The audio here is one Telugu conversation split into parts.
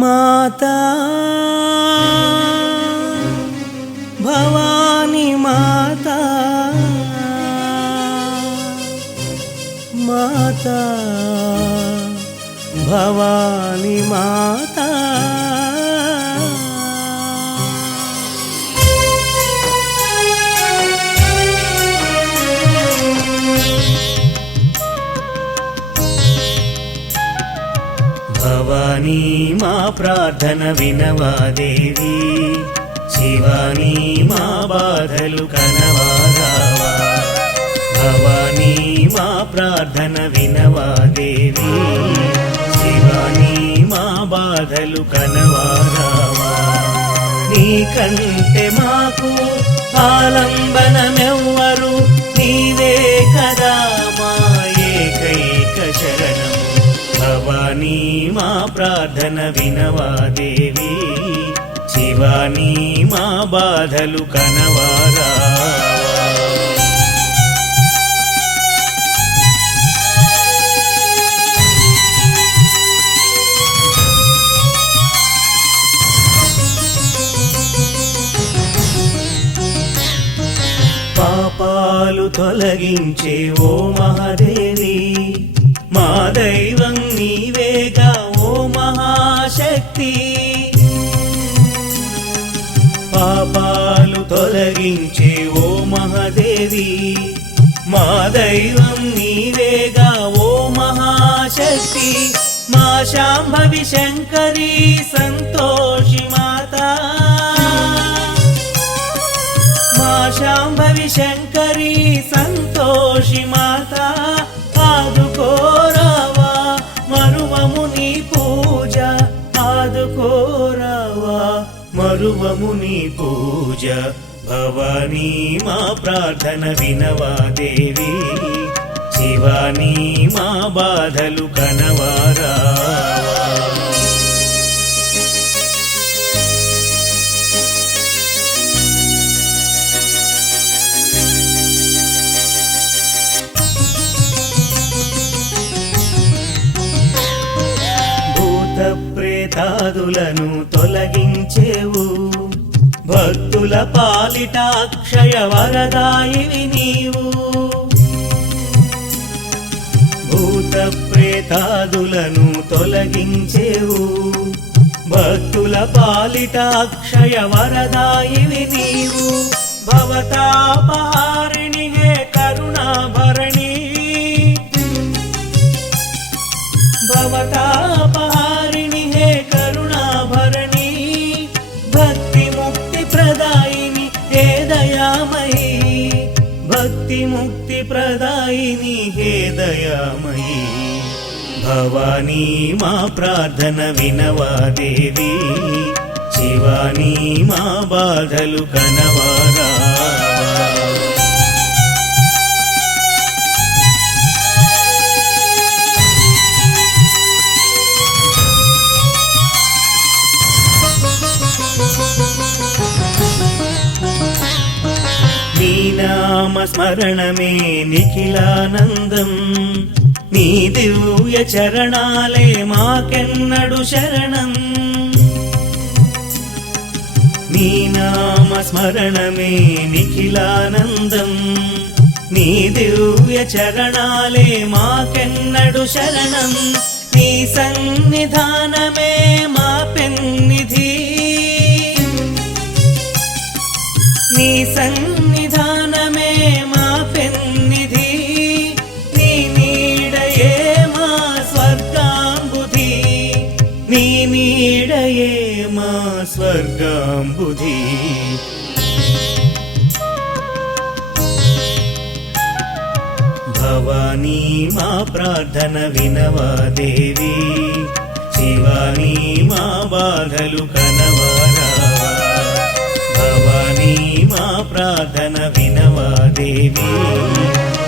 మాతా భవాని మాతా మాతా భవాని మాతా భవానీ మా ప్రార్థన వినవా దేవి, శివాని మా బాధలు కనవా రావా. భవానీ మా ప్రార్థన వినవా దేవి, శివాని మా బాధలు కనవా రావా. నీకంటే మాకు ఆలంబనమెవ్వరు, నీవే కదా మా ఏకైక శరణము. భవానీ మా ప్రార్థన వినవా దేవి, శివాని మా బాధలు కనవా రావా. పాపాలు తొలగించే ఓ మహాదేవి, మా దైవం నీవేగా ఓ మహాశక్తి. పాపాలు తొలగించే ఓ మహాదేవి, మా దైవం నీవేగా ఓ మహాశక్తి. మా శాంభవి శంకరి సంతోషి మాతా, మా శాంభవి శంకరి సంతోషి మాతా. ఆదుకోరావా మరువము నీ పూజ, ఆదుకోరావా మరువము నీ పూజ. భవానీ మా ప్రార్థన వినవా దేవి, శివాని మా బాధలు కనవా రావా. ప్రేతాదులను తొలగించేవు, భక్తుల పాలిట అక్షయ వరదాయివి నీవు. భూత ప్రేతాదులను తొలగించేవు, భక్తుల పాలిట అక్షయ వరదాయివి నీవు. భవతాపహారిణి హే కరుణాభరణి, భవతాపహారిణి హే కరుణాభరణి. భక్తి ముక్తి ప్రదాయిని హే దయామయీ, భక్తి ముక్తి ప్రదాయిని హే దయామయీ. భవానీ మా ప్రార్థన వినవా దేవి, శివాని మా బాధలు కనవా రావా. నీ నామ స్మరణమే నిఖిలానందం, నీ దివ్య చరణాలే మాకెన్నడు శరణం. నీ నామ స్మరణమే నిఖిలానందం, నీ దివ్య చరణాలే మాకెన్నడు శరణం. నీ సన్నిధానమే మా పెన్నిధి, నీ సన్నిధానమే మా పెన్నిధి. నీ నీడయే మా స్వర్గాంబుధి, నీ నీడయే మా స్వర్గాంబుధి. భవానీ మా ప్రార్థన వినవా దేవి, శివాని మా బాధలు కనవా రావా. భవానీ మా ప్రార్థన వినవా దేవి,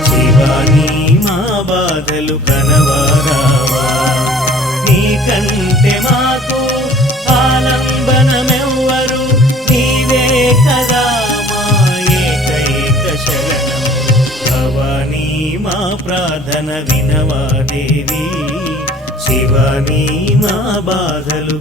శివాని మా బాధలు కనవా రావా. నీకంటే మాకు ఆలంబనమెవ్వరు, నీవే కదా మా ఏకైక శరణం. భవానీ మా ప్రార్థన వినవా దేవి, శివాని మా బాధలు